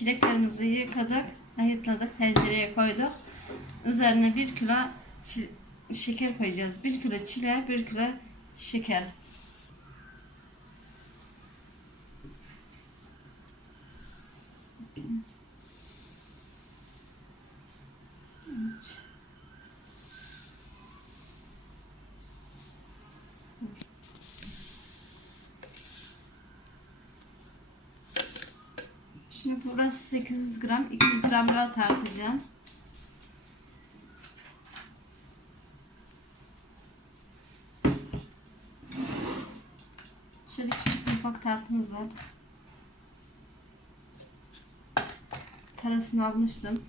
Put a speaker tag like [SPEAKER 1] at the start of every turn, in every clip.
[SPEAKER 1] Çileklerimizi yıkadık, ayıtladık, tencereye koyduk. Üzerine bir kilo şeker koyacağız. Bir kilo çileğe bir kilo şeker. Evet. Şimdi burası 800 gram, 200 gram daha tartacağım. Şöyle küçük ufak tartımız var. Tarasını almıştım.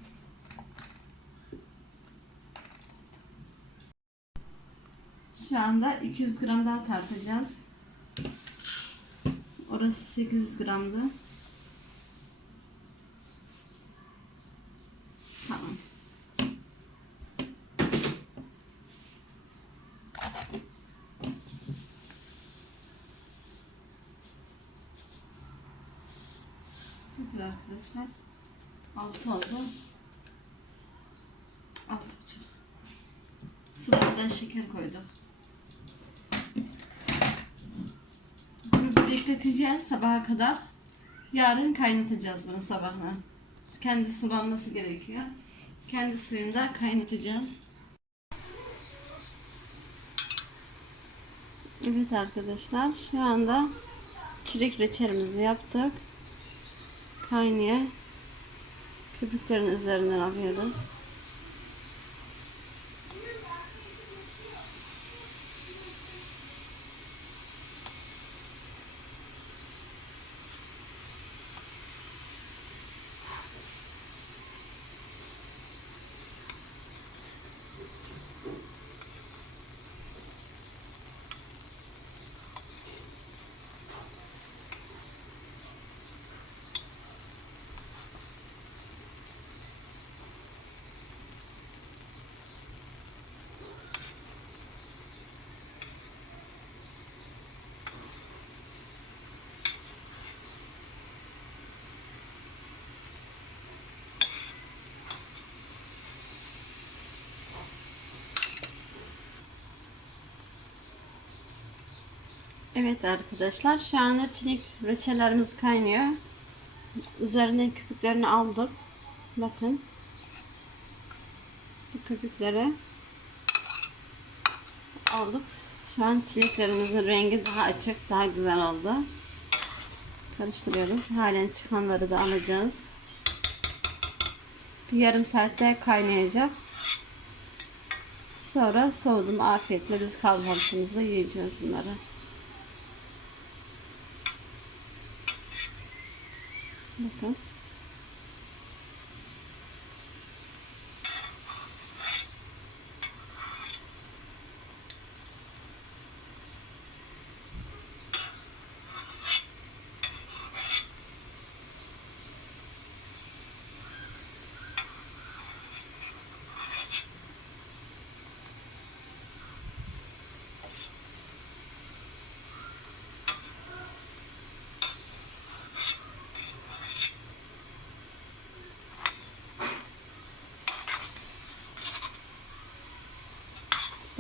[SPEAKER 1] Şu anda 200 gram daha tartacağız. Orası 800 gramdı. Tamam. Bakın arkadaşlar. Altı oldu. Altı buçuk. Bardağı şeker koyduk. Bunu bekleteceğiz sabaha kadar. Yarın kaynatacağız bunu sabahına. Kendi sulanması gerekiyor. Kendi suyunda kaynatacağız. Evet arkadaşlar şu anda çilek reçelimizi yaptık. Kaynıyor. Köpüklerin üzerinden alıyoruz. Evet arkadaşlar şu anda çilek reçellerimiz kaynıyor. Üzerinden köpüklerini aldık. Bakın. Bu köpükleri aldık. Şu an çileklerimizin rengi daha açık, daha güzel oldu. Karıştırıyoruz. Halen çıkanları da alacağız. Bir yarım saatte kaynayacak. Sonra soğudum afiyetle biz kahvaltımızda yiyeceğiz bunları. Bakın.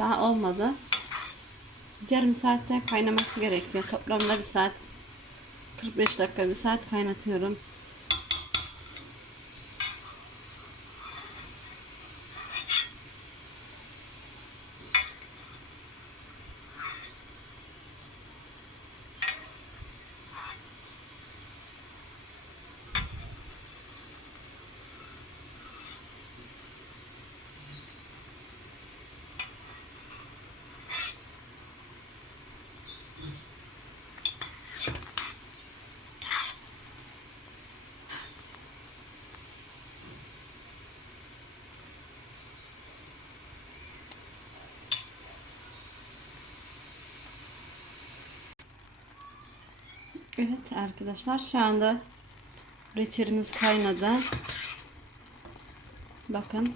[SPEAKER 1] Daha olmadı. Yarım saatte kaynaması gerekiyor. Toplamda bir saat 45 dakika bir saat kaynatıyorum. Evet arkadaşlar şu anda reçelimiz kaynadı. Bakın.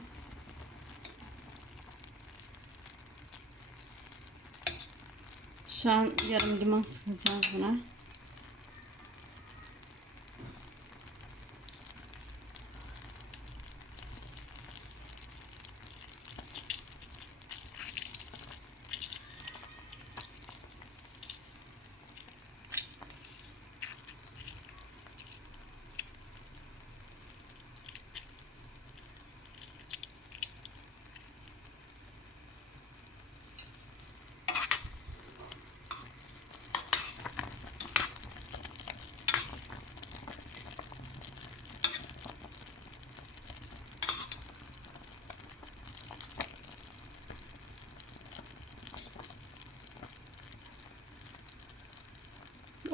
[SPEAKER 1] Şu an yarım limon sıkacağız buna.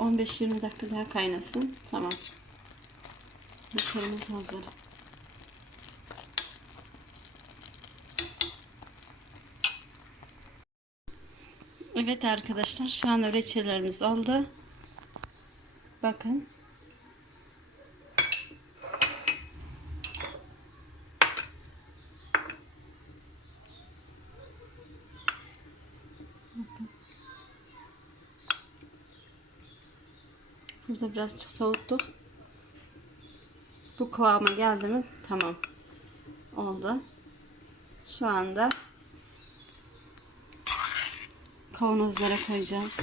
[SPEAKER 1] 15-20 dakika daha kaynasın. Tamam. Reçelimiz hazır. Evet arkadaşlar şu anda reçellerimiz oldu. Bakın. Burada birazcık soğuttuk. Bu kıvama geldi mi? Tamam. Oldu. Şu anda kavanozlara koyacağız.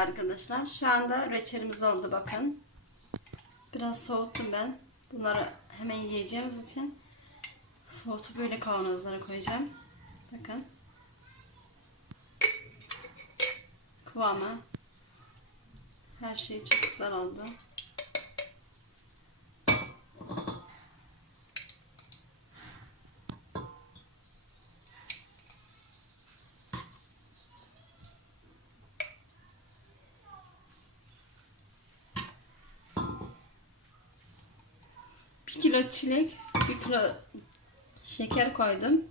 [SPEAKER 1] Arkadaşlar şu anda reçelimiz oldu bakın. Biraz soğuttum ben. Bunları hemen yiyeceğimiz için soğutup böyle kavanozlara koyacağım. Bakın. Kıvamı her şey çok güzel oldu. Bir kilo çilek, bir kilo şeker koydum.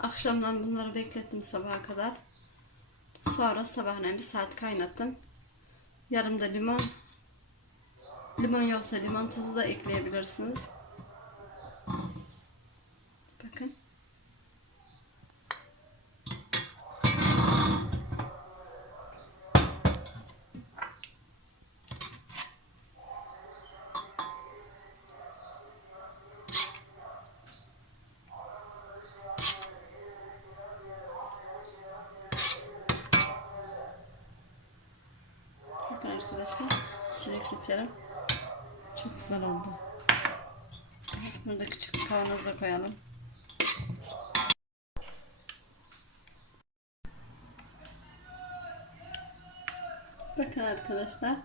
[SPEAKER 1] Akşamdan bunları beklettim sabaha kadar. Sonra sabahına bir saat kaynattım. Yarım da limon. Limon yoksa limon tuzu da ekleyebilirsiniz. Bakın. Bakın arkadaşlar. Çilek reçelim. Çok güzel oldu. Bunu da küçük bir kavanoza koyalım. Bakın arkadaşlar.